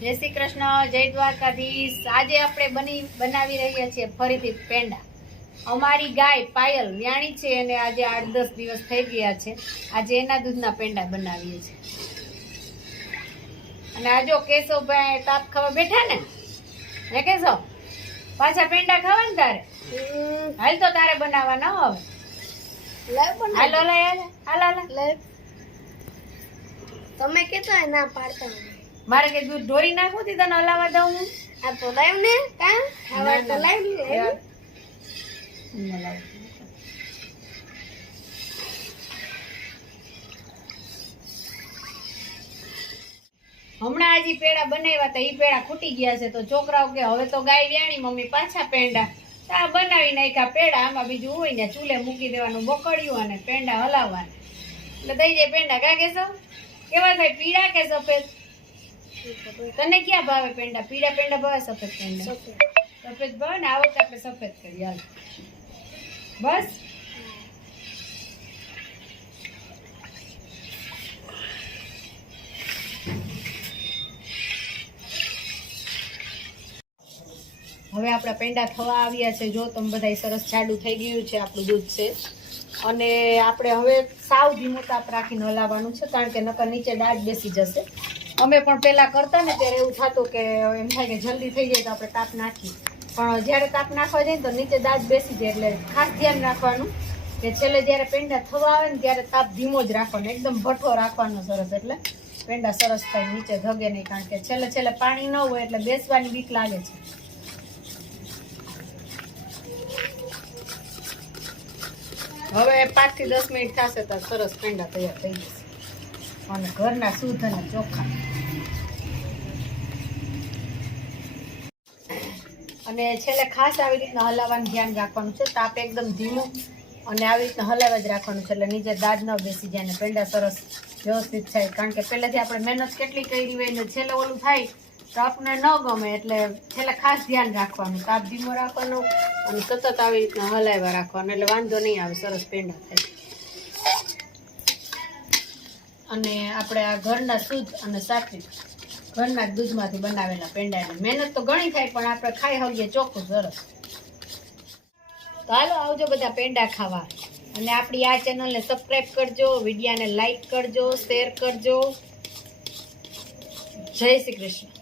જય શ્રી કૃષ્ણ, જય દ્વારકાધીશ। આજે આપણે બનાવી રહ્યા છીએ ફરીથી પેંડા। અમારી ગાય પાયલ વ્યાણી છે અને આજે 8-10 દિવસ થઈ ગયા છે। આજે એના દૂધના પેંડા બનાવીએ છીએ। અને આ જો કેશવભાઈ તાપ ખાવા બેઠા ને, હે કેશવ, પાછા પેંડા ખાવા ને તારે? હાલ તો તારે બનાવવાના હવે। હાલો હાલો તમે કેતા ના પાડતા મારે કે દૂધ ઢોરી નાખું તી તને હલાવા દઉં હું? આ તો લાવ ને કા ખાવા તો લાવ ને હમણાં હજી પેડા બનાવ્યા હતા, ઈ પેડા ખૂટી ગયા છે તો છોકરાઓ કે હવે તો ગાય વ્યાણી મમ્મી પાછા પેંડા આ બનાવી નાખ્યા પેડા। આમાં બીજું હોય ને ચૂલે મૂકી દેવાનું બકડ્યું અને પેંડા હલાવવાના એટલે થઈ જાય પેંડા। કા કેશવ કેવા થાય, પીળા કે સફેદ? તને ક્યાં ભાવે પેંડા? પીળા પેંડા ભાવે સફેદ પેંડા? સફેદ ભાવે ને? આ વખતે આપણે સફેદ કરીએ હાલ બસ। હવે આપણા પેંડા થવા આવ્યા છે। જો તમે બધા સરસ જાડું થઈ ગયું છે આપણું દૂધ છે અને આપણે હવે સાવ ધીમો તાપ રાખીને હલાવવાનું છે કારણ કે નકર નીચે દાળ બેસી જશે। અમે પણ પહેલા કરતા ને ત્યારે એવું થતું કે એમ થાય કે જલ્દી થઈ જાય તો આપણે તાપ નાખીએ, પણ જ્યારે તાપ નાખવા જાય તો નીચે દાળ બેસી જાય એટલે ખાસ ધ્યાન રાખવાનું કે છેલ્લે જ્યારે પેંડા થવા આવે ને ત્યારે તાપ ધીમો જ રાખવાનો, એકદમ ભઠ્ઠો રાખવાનો સરસ, એટલે પેંડા સરસ થાય, નીચે ધગે નહીં, કારણ કે છેલ્લે પાણી ન હોય એટલે બેસવાની બીક લાગે છે। હવે 5 થી 10 મિનિટ થશે તો સરસ પેંડા તૈયાર થઈ જશે અને ઘરના શુદ્ધ અને ચોખ્ખા। અને છેલ્લે ખાસ આવી રીતના હલાવવાનું ધ્યાન રાખવાનું છે, તાપ એકદમ ધીમો અને આવી રીતના હલાવ્યા જ રાખવાનું છે એટલે નીચે દાદ ન બેસી જાય અને પેંડા સરસ વ્યવસ્થિત થાય, કારણ કે પહેલેથી આપણે મહેનત કેટલી કરી હોય ને છેલ્લે ઓલું થાય તો આપણને ન ગમે, એટલે છેલ્લે ખાસ ધ્યાન રાખવાનું, તાપ ધીમો રાખવાનો અને સતત આવી રીતના હલાવ્યા રાખવાનું એટલે વાંધો નહીં આવે, સરસ પેંડા થાય। અને આપણે આ ઘરના શુદ્ધ અને સાત્વિક ઘરના દૂધમાંથી બનાવેલા પેંડા, એટલે મહેનત તો ઘણી થાય પણ આપણે ખાઈ શકીએ ચોખ્ખું સરસ। તો હાલો આવજો બધા પેંડા ખાવા અને આપણી આ ચેનલને સબસ્ક્રાઈબ કરજો, વિડીયાને લાઈક કરજો, શેર કરજો। જય શ્રી કૃષ્ણ।